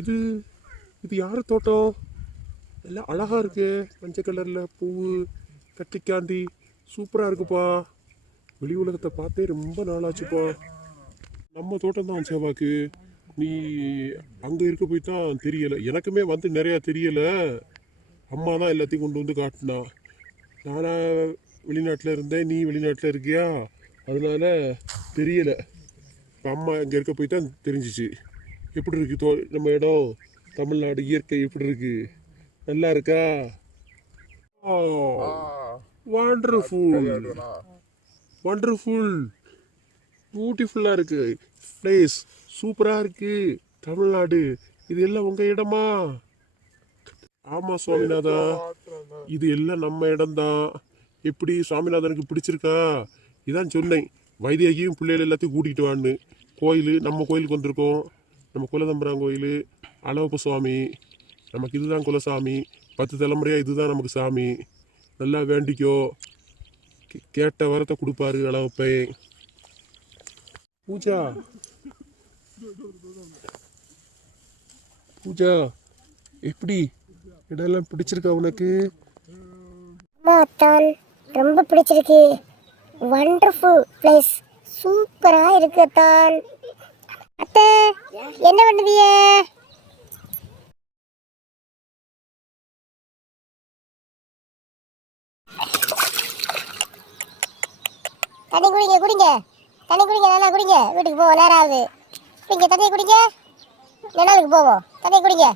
இது இது யாரு தோட்டம்? எல்லாம் அழகா இருக்கு. மஞ்சள் கலர்ல பூவு, கத்திக்காண்டி சூப்பரா இருக்குப்பா. வெளி உலகத்தை பார்த்தே ரொம்ப நாளாச்சுப்பா. நம்ம தோட்டம் தான் சேவாக்கு. நீ அங்க இருக்க போய் தான் தெரியல. எனக்குமே வந்து நிறைய தெரியல. அம்மா தான் எல்லாத்தையும் கொண்டு வந்து காட்டினா. நானா வெளிநாட்டில் இருந்தேன், நீ வெளிநாட்டில் இருக்கியா, அதனால தெரியல. இப்போ அம்மா இங்கே இருக்க போய் தான் தெரிஞ்சிச்சு. எப்படி இருக்கு நம்ம இடம், தமிழ்நாடு இயற்கை எப்படி இருக்கு? நல்லா இருக்கா? வண்டர்ஃபுல், வண்டர்ஃபுல், பியூட்டிஃபுல்லாக இருக்கு. பிளேஸ் சூப்பராக இருக்கு. தமிழ்நாடு இது எல்லாம் உங்கள் இடமா? ஆமாம் சுவாமிநாதா, இது எல்லாம் நம்ம இடம்தான். எப்படி சுவாமிநாதனுக்கு பிடிச்சிருக்கா? இதான் சொன்னேன், வைத்தியகியும் பிள்ளைகள் எல்லாத்தையும் கூட்டிகிட்டு வான்னு. கோயில், நம்ம கோயிலுக்கு வந்திருக்கோம். நம்ம குலதம்பரான் கோயில், அளவப்ப சுவாமி. நமக்கு இதுதான் குலசாமி. 10 தலைமுறையாக இதுதான் நமக்கு சாமி. நல்லா வேண்டிக்கோ, கேட்ட வரத்தை கொடுப்பாரு அளவப்பை. பூஜா, பூஜா, எப்படி இடம்லாம் பிடிச்சிருக்கா உனக்கு? அத்தான், ரொம்ப பிடிச்சிருக்கு. வண்டர்ஃபுல் பிளேஸ், சூப்பரா இருக்கு அத்தான். அத்தை, என்ன பண்ணுவீங்க? தண்ணி குடிங்க, குடிங்க, தண்ணி குடிங்க, நல்லா குடிங்க. வீட்டுக்கு போவோம், நேரம் ஆகுது. குடிங்க, தண்ணி குடிங்க, நிழலுக்கு போவோம். தண்ணி குடிங்க.